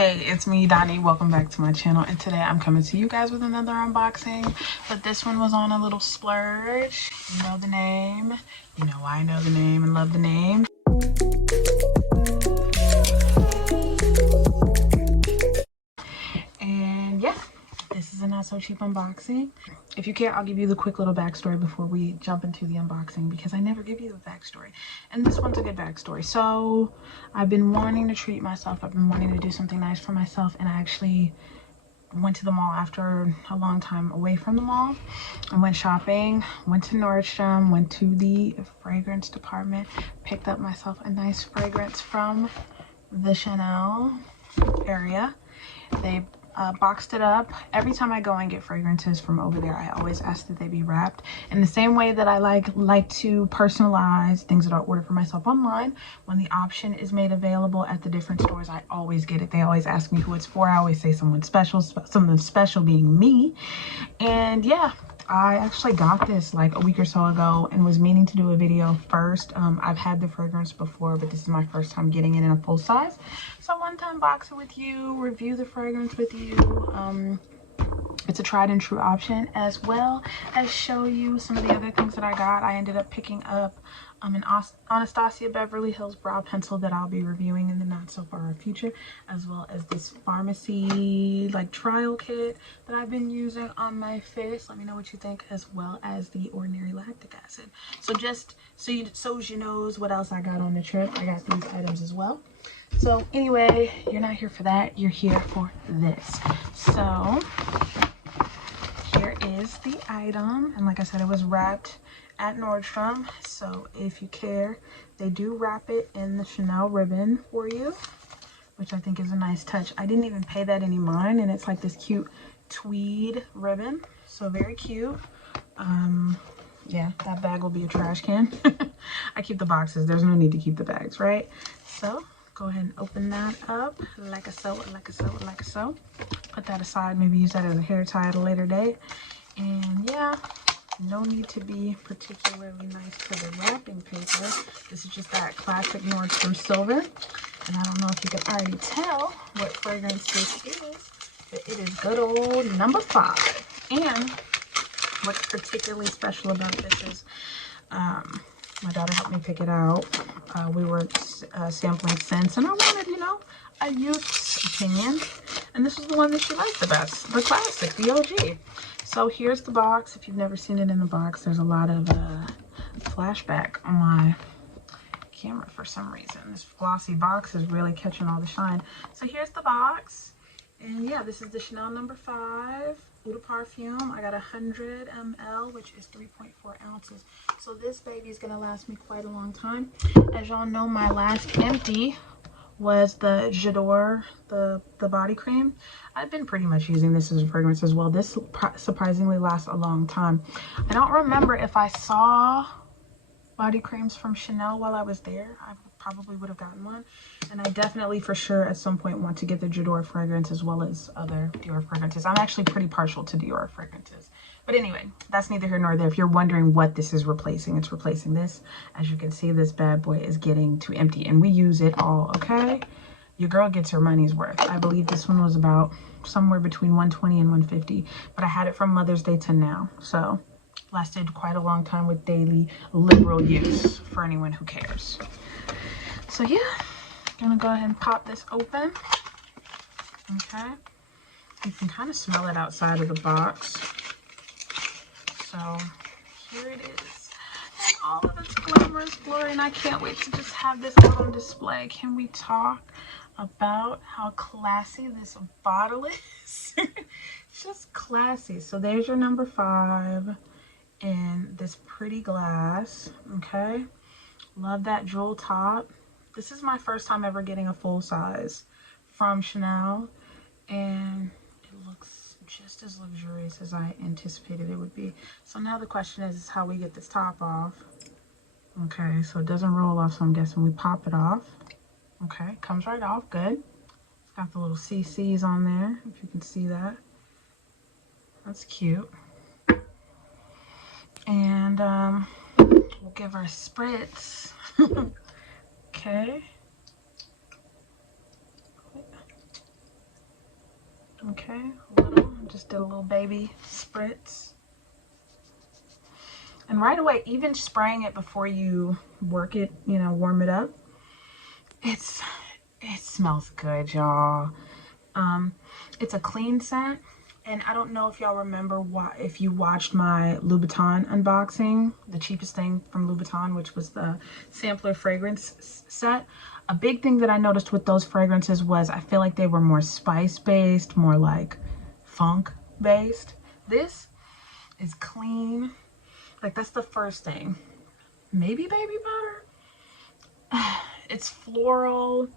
Hey, it's me, Donnie. Welcome back to my channel, and today I'm coming to you guys with another unboxing. But this one was on a little splurge. You know the name. You know I know the name and love the name. And yeah, this is a not so cheap unboxing. If you care, I'll give you the quick little backstory before we jump into the unboxing, because I never give you the backstory, and this one's a good backstory. So I've been wanting to treat myself. I've been wanting to do something nice for myself, and I actually went to the mall after a long time away from the mall. I went shopping, went to Nordstrom, went to the fragrance department, picked up myself a nice fragrance from the Chanel area. They boxed it up. Every time I go and get fragrances from over there, I always ask that they be wrapped in the same way that I like to personalize things that I order for myself online. When the option is made available at the different stores, I always get it. They always ask me who it's for. I always say someone special, something special being me. And yeah, I actually got this like a week or so ago and was meaning to do a video first. I've had the fragrance before, but this is my first time getting it in a full size. So I wanted to unbox it with you, review the fragrance with you. It's a tried and true option, as well as show you some of the other things that I got. I ended up picking up an Anastasia Beverly Hills brow pencil that I'll be reviewing in the not so far future, as well as this pharmacy like trial kit that I've been using on my face. Let me know what you think, as well as the ordinary lactic acid. So just so you knows what else I got on the trip, I got these items as well. So anyway, you're not here for that, you're here for this. So here is the item, and like I said, it was wrapped at Nordstrom. So if you care, they do wrap it in the Chanel ribbon for you, which I think is a nice touch. I didn't even pay that any mind, and it's like this cute tweed ribbon, so very cute. Yeah, that bag will be a trash can. I keep the boxes, there's no need to keep the bags, right? So go ahead and open that up like a so, like a so, like a so. Put that aside, maybe use that as a hair tie at a later date. And yeah, no need to be particularly nice to the wrapping paper. This is just that classic Nordstrom silver. And I don't know if you can already tell what fragrance this is, but it is good old number 5. And what's particularly special about this is, my daughter helped me pick it out. We were sampling scents, and I wanted, you know, a youth's opinion. And this is the one that she liked the best, the classic, the OG. So here's the box. If you've never seen it in the box, there's a lot of flashback on my camera for some reason. This glossy box is really catching all the shine. So here's the box. And yeah, this is the Chanel number 5 Eau de Parfum. I got 100 ml, which is 3.4 ounces. So this baby is going to last me quite a long time. As y'all know, my last empty was the J'adore, the body cream. I've been pretty much using this as a fragrance as well. This surprisingly lasts a long time. I don't remember if I saw body creams from Chanel while I was there. I probably would have gotten one. And I definitely for sure at some point want to get the J'adore fragrance as well as other Dior fragrances. I'm actually pretty partial to Dior fragrances. But anyway, that's neither here nor there. If you're wondering what this is replacing, it's replacing this. As you can see, this bad boy is getting too empty, and we use it all, okay? Your girl gets her money's worth. I believe this one was about somewhere between $120 and $150, but I had it from Mother's Day to now. So lasted quite a long time with daily liberal use for anyone who cares. So yeah, I'm gonna go ahead and pop this open. Okay, you can kind of smell it outside of the box. So here it is, and all of its glamorous glory, and I can't wait to just have this out on display. Can we talk about how classy this bottle is? It's just classy. So there's your number 5 in this pretty glass. Okay, love that jewel top. This is my first time ever getting a full size from Chanel, and it looks just as luxurious as I anticipated it would be. So now the question is how we get this top off. Okay, so it doesn't roll off, so I'm guessing we pop it off. Okay, comes right off, good. It's got the little CCs on there, if you can see that. That's cute. And we'll give her a spritz. Okay. Okay, a little, just did a little baby spritz. And right away, even spraying it before you work it, you know, warm it up, it smells good, y'all. It's a clean scent. And I don't know if y'all remember if you watched my LouisVuitton unboxing, the cheapest thing from LouisVuitton, which was the sampler fragrance set. A big thing that I noticed with those fragrances was I feel like they were more spice-based, more like funk-based. This is clean. Like, that's the first thing. Maybe baby powder? It's floral.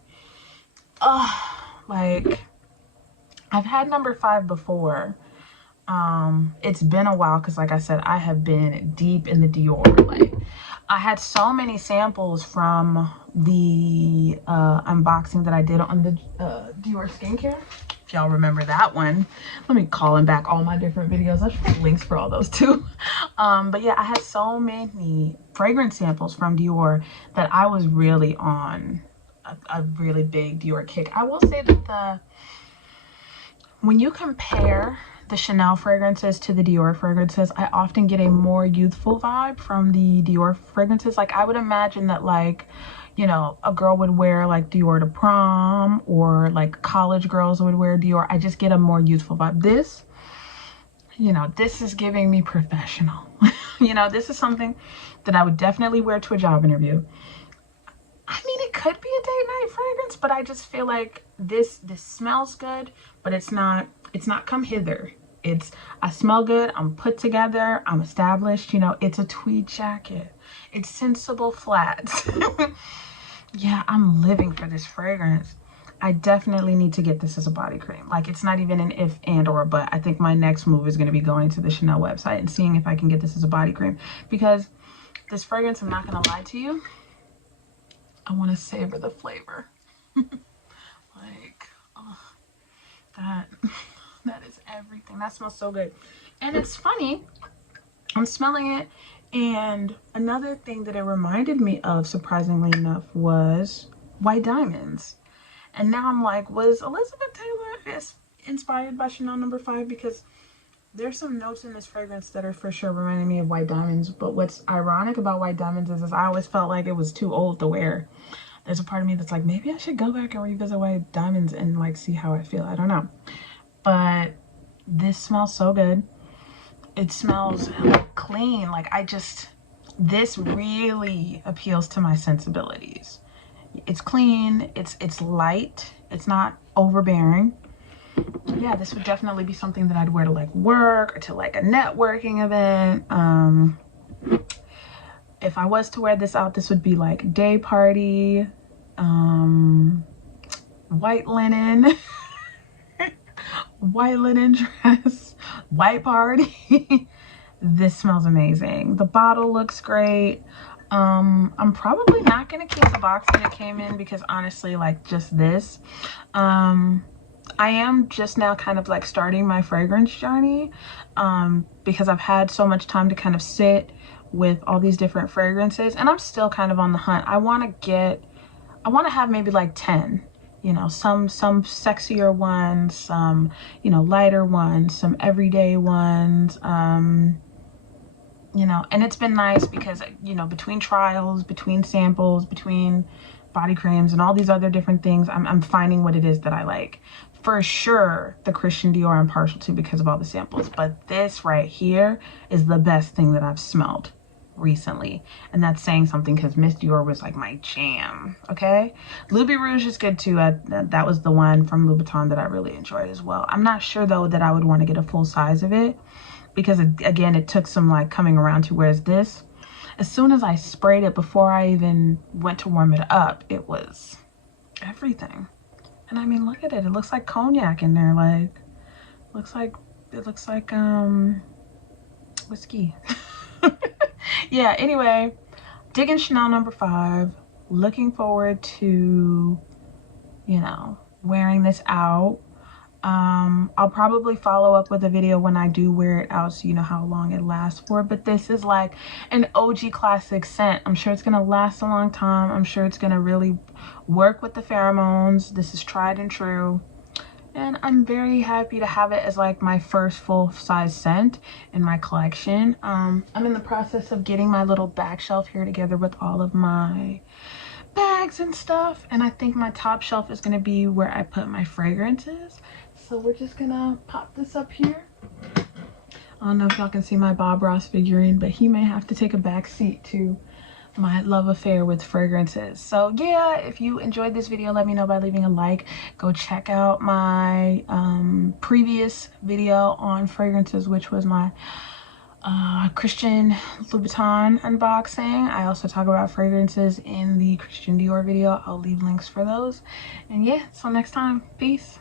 Like, I've had number 5 before. It's been a while because, like I said, I have been deep in the Dior. Like, I had so many samples from the unboxing that I did on the Dior skincare. If y'all remember that one, let me call back all my different videos. I should have links for all those too. But yeah, I had so many fragrance samples from Dior that I was really on a really big Dior kick. I will say that when you compare the Chanel fragrances to the Dior fragrances, I often get a more youthful vibe from the Dior fragrances. Like, I would imagine that, like, you know, a girl would wear like Dior to prom, or like college girls would wear Dior. I just get a more youthful vibe. This, you know, this is giving me professional. You know, this is something that I would definitely wear to a job interview. I mean, it could be a date night fragrance, but I just feel like this smells good, but it's not come hither. It's, I smell good, I'm put together, I'm established, you know, it's a tweed jacket. It's sensible flats. Yeah, I'm living for this fragrance. I definitely need to get this as a body cream. Like, it's not even an if and or but. I think my next move is going to be going to the Chanel website and seeing if I can get this as a body cream, because this fragrance, I'm not going to lie to you, I want to savor the flavor. Like, oh, that is everything. That smells so good. And it's funny, I'm smelling it, and another thing that it reminded me of, surprisingly enough, was white diamonds. And now I'm like, was Elizabeth Taylor inspired by Chanel No. 5? Because there's some notes in this fragrance that are for sure reminding me of white diamonds. But what's ironic about white diamonds is I always felt like it was too old to wear. There's a part of me that's like, maybe I should go back and revisit white diamonds and like see how I feel. I don't know. But this smells so good. It smells clean. Like, this really appeals to my sensibilities. It's clean, it's light, it's not overbearing. Yeah, this would definitely be something that I'd wear to like work or to like a networking event. If I was to wear this out, this would be like day party, white linen, white linen dress, white party. This smells amazing. The bottle looks great. I'm probably not gonna keep the box that it came in, because honestly, like, just this, I am just now kind of like starting my fragrance journey, because I've had so much time to kind of sit with all these different fragrances, and I'm still kind of on the hunt. I want to have maybe like 10, you know, some sexier ones, some, you know, lighter ones, some everyday ones, you know. And it's been nice because, you know, between trials, between samples, between body creams and all these other different things, I'm finding what it is that I like. For sure, the Christian Dior I'm partial to because of all the samples, but this right here is the best thing that I've smelled recently, and that's saying something, because Miss Dior was like my jam. Okay, Louis Rouge is good too. That was the one from Louboutin that I really enjoyed as well. I'm not sure though that I would want to get a full size of it, because again, it took some like coming around to. Whereas this, as soon as I sprayed it, before I even went to warm it up, it was everything. And I mean, look at it, it looks like cognac in there. Like, it looks like whiskey. Yeah, anyway, digging Chanel No. 5, looking forward to, you know, wearing this out. I'll probably follow up with a video when I do wear it out, so you know how long it lasts for. But this is like an OG classic scent. I'm sure it's gonna last a long time. I'm sure it's gonna really work with the pheromones. This is tried and true. and I'm very happy to have it as like my first full-size scent in my collection. I'm in the process of getting my little back shelf here together with all of my bags and stuff, and I think my top shelf is going to be where I put my fragrances. So we're just gonna pop this up here. I don't know if y'all can see my Bob Ross figurine, but he may have to take a back seat to my love affair with fragrances. So yeah, if you enjoyed this video, let me know by leaving a like. Go check out my previous video on fragrances, which was my Christian Louboutin unboxing. I also talk about fragrances in the Christian Dior video. I'll leave links for those. And yeah, till next time, peace.